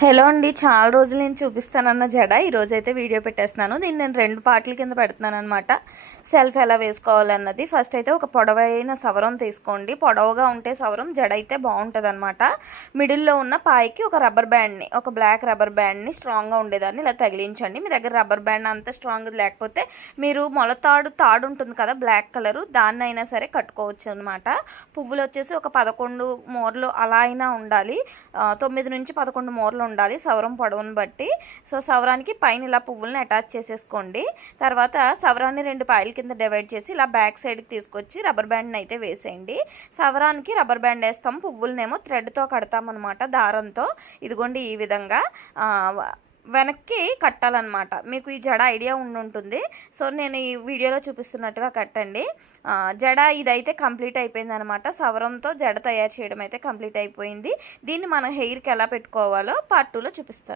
Hello అండి. చాలా రోజులు నేను చూపిస్తానన్న జడ ఈరోజైతే వీడియో పెట్టేస్తున్నాను. దీన్ని నేను 2 పార్ట్ల కింద పెడుతున్నాను అనమాట. సెల్ఫ్ ఎలా వేసుకోవాలన్నది. ఫస్ట్ అయితే ఒక పొడవైన సవరం తీసుకోండి. పొడవుగా ఉంటే సవరం జడ అయితే బాగుంటుందన్నమాట. మిడిల్లో ఉన్న పాయికి ఒక రబ్బర్ బ్యాండ్ని, ఒక బ్లాక్ రబ్బర్ బ్యాండ్ని స్ట్రాంగ్గా ఉండేదాన్ని ఇలా తగిలించండి. మీ దగ్గర రబ్బర్ బ్యాండ్ అంత స్ట్రాంగ్ లేకపోతే మీరు తాడు ఉంటుంది కదా, బ్లాక్ కలరు, దాన్ని అయినా సరే కట్టుకోవచ్చు అనమాట. పువ్వులు వచ్చేసి ఒక 11 మూరలు అలా అయినా ఉండాలి. 9 నుంచి 11 మూరలు ఉండాలి సవరం పొడవును బట్టి. సో సవరానికి పైన ఇలా పువ్వులను అటాచ్ చేసేసుకోండి. తర్వాత సవరాన్ని 2 పాయల కింద డివైడ్ చేసి ఇలా బ్యాక్ సైడ్కి తీసుకొచ్చి రబ్బర్ బ్యాండ్ని అయితే వేసేయండి. సవరానికి రబ్బర్ బ్యాండ్ వేస్తాం, పువ్వులనేమో థ్రెడ్తో కడతామన్నమాట, దారంతో. ఇదిగోండి ఈ విధంగా వెనక్కి కట్టాలన్నమాట. మీకు ఈ జడ ఐడియా ఉంటుంది. సో నేను ఈ వీడియోలో చూపిస్తున్నట్టుగా కట్టండి. జడ ఇదైతే కంప్లీట్ అయిపోయింది అనమాట. సవరంతో జడ తయారు చేయడం అయితే కంప్లీట్ అయిపోయింది. దీన్ని మన హెయిర్కి ఎలా పెట్టుకోవాలో పార్ట్ 2లో చూపిస్తాను.